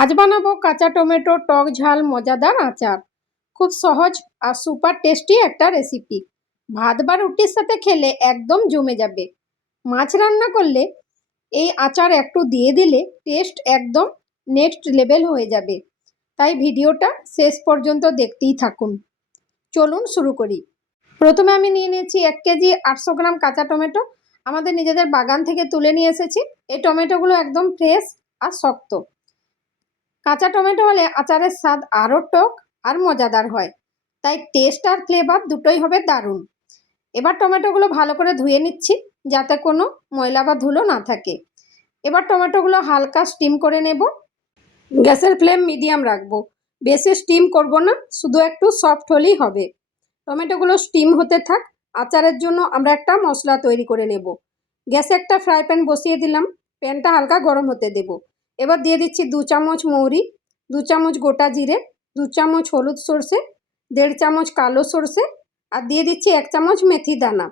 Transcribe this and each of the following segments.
আজ বানাবো কাঁচা টমেটো টক ঝাল মজাদার আচার। খুব সহজ আর সুপার টেস্টি একটা রেসিপি। ভাত বা রুটির সাথে খেলে একদম জমে যাবে। মাছ রান্না করলে এই আচার একটু দিয়ে দিলে টেস্ট একদম নেক্সট লেভেল হয়ে যাবে। তাই ভিডিওটা শেষ পর্যন্ত দেখতেই থাকুন। চলুন শুরু করি। প্রথমে আমি নিয়ে নিয়েছি 1 কেজি 800 গ্রাম কাঁচা টমেটো। আমাদের নিজেদের বাগান থেকে তুলে নিয়ে এসেছি। এই টমেটোগুলো একদম ফ্রেশ আর শক্ত। কাঁচা টমেটো হলে আচারের স্বাদ আরও টক আর মজাদার হয়, তাই টেস্ট আর ফ্লেভার দুটোই হবে দারুণ। এবার টমেটোগুলো ভালো করে ধুয়ে নিচ্ছি যাতে কোনো ময়লা বা ধুলো না থাকে। এবার টমেটোগুলো হালকা স্টিম করে নেব। গ্যাসের ফ্লেম মিডিয়াম রাখবো, বেশি স্টিম করব না, শুধু একটু সফট হলেই হবে। টমেটোগুলো স্টিম হতে থাক। আচারের জন্য আমরা একটা মশলা তৈরি করে নেব। গ্যাসে একটা ফ্রাই প্যান বসিয়ে দিলাম। প্যানটা হালকা গরম হতে দেব। এবার দিয়ে দিচ্ছি 2 চামচ মৌরি, 2 চামচ গোটা জিরে, 2 চামচ হলুদ সর্ষে, 1.5 চামচ কালো সর্ষে আর দিয়ে দিচ্ছি 1 চামচ মেথি দানা।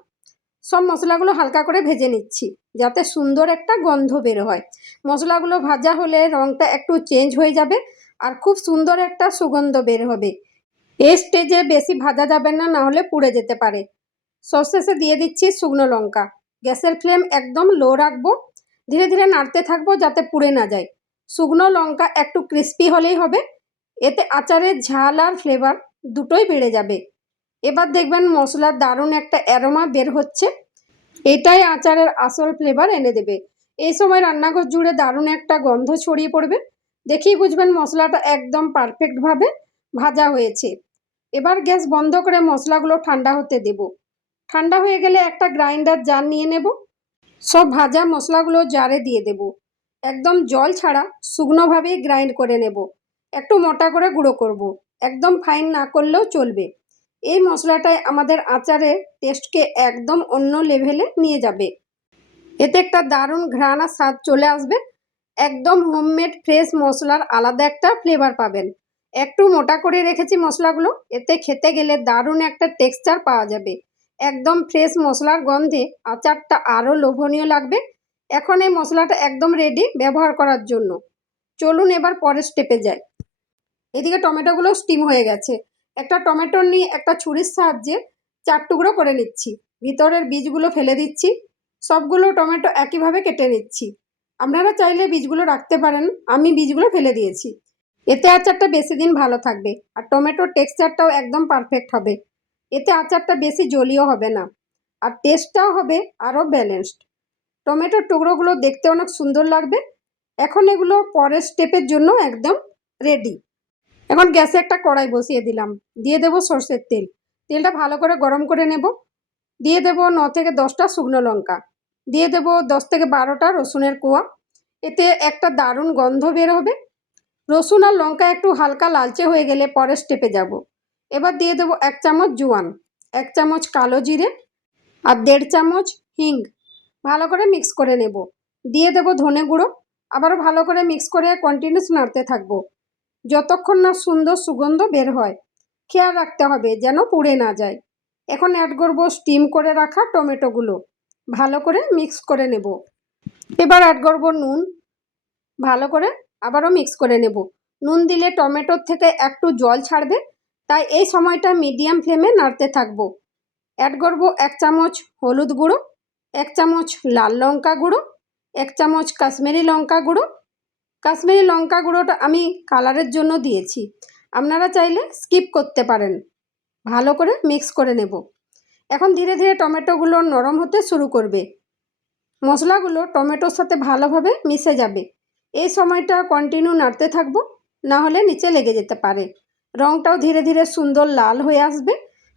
সব মশলাগুলো হালকা করে ভেজে নিচ্ছি যাতে সুন্দর একটা গন্ধ বের হয়। মশলাগুলো ভাজা হলে রঙটা একটু চেঞ্জ হয়ে যাবে আর খুব সুন্দর একটা সুগন্ধ বের হবে। এই স্টেজে বেশি ভাজা যাবে না, না হলে পুড়ে যেতে পারে। সবশেষে দিয়ে দিচ্ছি শুকনো লঙ্কা। গ্যাসের ফ্লেম একদম লো রাখবো। ধীরে ধীরে নাড়তে থাকবো যাতে পুড়ে না যায়। শুকনো লঙ্কা একটু ক্রিস্পি হলেই হবে। এতে আচারের ঝাল আর ফ্লেভার দুটোই বেড়ে যাবে। এবার দেখবেন মশলার দারুণ একটা অ্যারোমা বের হচ্ছে। এটাই আচারের আসল ফ্লেভার এনে দেবে। এই সময় রান্নাঘর জুড়ে দারুণ একটা গন্ধ ছড়িয়ে পড়বে। দেখেই বুঝবেন মশলাটা একদম পারফেক্টভাবে ভাজা হয়েছে। এবার গ্যাস বন্ধ করে মশলাগুলো ঠান্ডা হতে দেব। ঠান্ডা হয়ে গেলে একটা গ্রাইন্ডার জার নিয়ে নেব। সব ভাজা মশলাগুলো জারে দিয়ে দেব। একদম জল ছাড়া শুকনোভাবেই গ্রাইন্ড করে নেব। একটু মোটা করে গুঁড়ো করব, একদম ফাইন না করলেও চলবে। এই মশলাটাই আমাদের আচারের টেস্টকে একদম অন্য লেভেলে নিয়ে যাবে। এতে একটা দারুণ ঘ্রাণ আর স্বাদ চলে আসবে। একদম হোমমেড ফ্রেশ মশলার আলাদা একটা ফ্লেভার পাবেন। একটু মোটা করে রেখেছি মশলাগুলো, এতে খেতে গেলে দারুণ একটা টেক্সচার পাওয়া যাবে। একদম ফ্রেশ মশলার গন্ধে আচারটা আরও লোভনীয় লাগবে। এখন এই মশলাটা একদম রেডি ব্যবহার করার জন্য। চলুন এবার পরের স্টেপে যাই। এদিকে টমেটোগুলো স্টিম হয়ে গেছে। একটা টমেটো নিয়ে একটা ছুরির সাহায্যে 4 টুকরো করে নিচ্ছি। ভিতরের বীজগুলো ফেলে দিচ্ছি। সবগুলো টমেটো একইভাবে কেটে নিচ্ছি। আপনারা চাইলে বীজগুলো রাখতে পারেন, আমি বীজগুলো ফেলে দিয়েছি। এতে আচারটা বেশি দিন ভালো থাকবে আর টমেটোর টেক্সচারটাও একদম পারফেক্ট হবে। এতে আচারটা বেশি জলীয় হবে না আর টেস্টটাও হবে আরও ব্যালেন্সড। টমেটোর টুকরোগুলো দেখতে অনেক সুন্দর লাগবে। এখন এগুলো পরের স্টেপের জন্য একদম রেডি। এখন গ্যাসে একটা কড়াই বসিয়ে দিলাম। দিয়ে দেব সরষের তেল। তেলটা ভালো করে গরম করে নেব। দিয়ে দেব 9 থেকে 10টা শুকনো লঙ্কা। দিয়ে দেব 10 থেকে 12টা রসুনের কোয়া। এতে একটা দারুণ গন্ধ বের হবে। রসুন আর লঙ্কা একটু হালকা লালচে হয়ে গেলে পরের স্টেপে যাব। এবার দিয়ে দেব 1 চামচ জোয়ান, 1 চামচ কালো জিরে আর 1.5 চামচ হিং। ভালো করে মিক্স করে নেব। দিয়ে দেব ধনে গুঁড়ো। আবারও ভালো করে মিক্স করে কন্টিনিউস নাড়তে থাকবো যতক্ষণ না সুন্দর সুগন্ধ বের হয়। খেয়াল রাখতে হবে যেন পুড়ে না যায়। এখন অ্যাড করব স্টিম করে রাখা টমেটোগুলো। ভালো করে মিক্স করে নেব। এবার অ্যাড করব নুন। ভালো করে আবারও মিক্স করে নেব। নুন দিলে টমেটোর থেকে একটু জল ছাড়বে, তাই এই সময়টা মিডিয়াম ফ্লেমে নাড়তে থাকবো। অ্যাড করব 1 চামচ হলুদ গুঁড়ো, 1 চামচ লাল লঙ্কা গুঁড়ো, 1 চামচ কাশ্মীরি লঙ্কা গুঁড়ো। কাশ্মীরি লঙ্কা গুঁড়োটা আমি কালারের জন্য দিয়েছি, আপনারা চাইলে স্কিপ করতে পারেন। ভালো করে মিক্স করে নেব। এখন ধীরে ধীরে টমেটোগুলো নরম হতে শুরু করবে। মশলাগুলো টমেটোর সাথে ভালোভাবে মিশে যাবে। এই সময়টা কন্টিনিউ নাড়তে থাকবো, না হলে নিচে লেগে যেতে পারে। রঙটাও ধীরে ধীরে সুন্দর লাল হয়ে আসবে।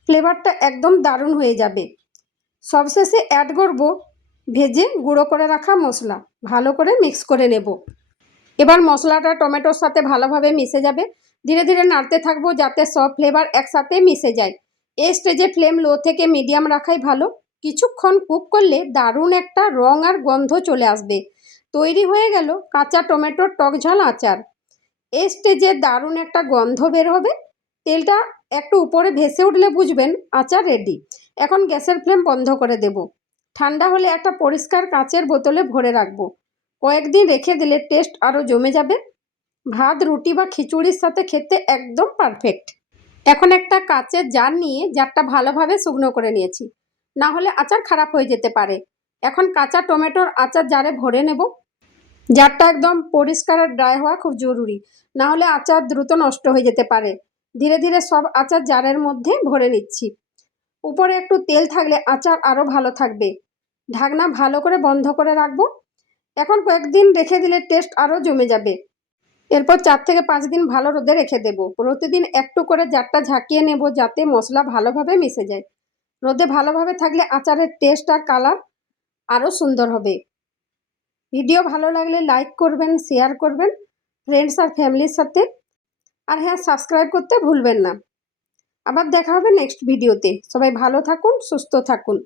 ফ্লেভারটা একদম দারুণ হয়ে যাবে। সবশেষে অ্যাড করব ভেজে গুঁড়ো করে রাখা মশলা। ভালো করে মিক্স করে নেব। এবার মশলাটা টমেটোর সাথে ভালোভাবে মিশে যাবে। ধীরে ধীরে নাড়তে থাকবো যাতে সব ফ্লেভার একসাথে মিশে যায়। এই স্টেজে ফ্লেম লো থেকে মিডিয়াম রাখাই ভালো। কিছুক্ষণ কুক করলে দারুণ একটা রং আর গন্ধ চলে আসবে। তৈরি হয়ে গেল কাঁচা টমেটোর টক ঝাল আচার। এই স্টেজে দারুণ একটা গন্ধ বের হবে। তেলটা একটু উপরে ভেসে উঠলে বুঝবেন আচার রেডি। এখন গ্যাসের ফ্লেম বন্ধ করে দেব। ঠান্ডা হলে একটা পরিষ্কার কাচের বোতলে ভরে রাখবো। কয়েকদিন রেখে দিলে টেস্ট আরও জমে যাবে। ভাত, রুটি বা খিচুড়ির সাথে খেতে একদম পারফেক্ট। এখন একটা কাঁচের জার নিয়ে জারটা ভালোভাবে শুকনো করে নিয়েছি, না হলে আচার খারাপ হয়ে যেতে পারে। এখন কাঁচা টমেটোর আচার জারে ভরে নেব। জারটা একদম পরিষ্কার আর ড্রাই হওয়া খুব জরুরি, না হলে আচার দ্রুত নষ্ট হয়ে যেতে পারে। ধীরে ধীরে সব আচার জারের মধ্যে ভরে নিচ্ছি। উপরে একটু তেল থাকলে আচার আরও ভালো থাকবে। ঢাকনা ভালো করে বন্ধ করে রাখবো। এখন কয়েকদিন রেখে দিলে টেস্ট আরও জমে যাবে। এরপর 4 থেকে 5 দিন ভালো রোদে রেখে দেব। প্রতিদিন একটু করে জারটা ঝাঁকিয়ে নেব যাতে মশলা ভালোভাবে মিশে যায়। রোদে ভালোভাবে থাকলে আচারের টেস্ট আর কালার আরও সুন্দর হবে। ভিডিও ভালো লাগলে লাইক করবেন, শেয়ার করবেন ফ্রেন্ডস আর ফ্যামিলির সাথে। আর হ্যাঁ, সাবস্ক্রাইব করতে ভুলবেন না। আবার দেখা হবে নেক্সট ভিডিওতে। সবাই ভালো থাকুন, সুস্থ থাকুন।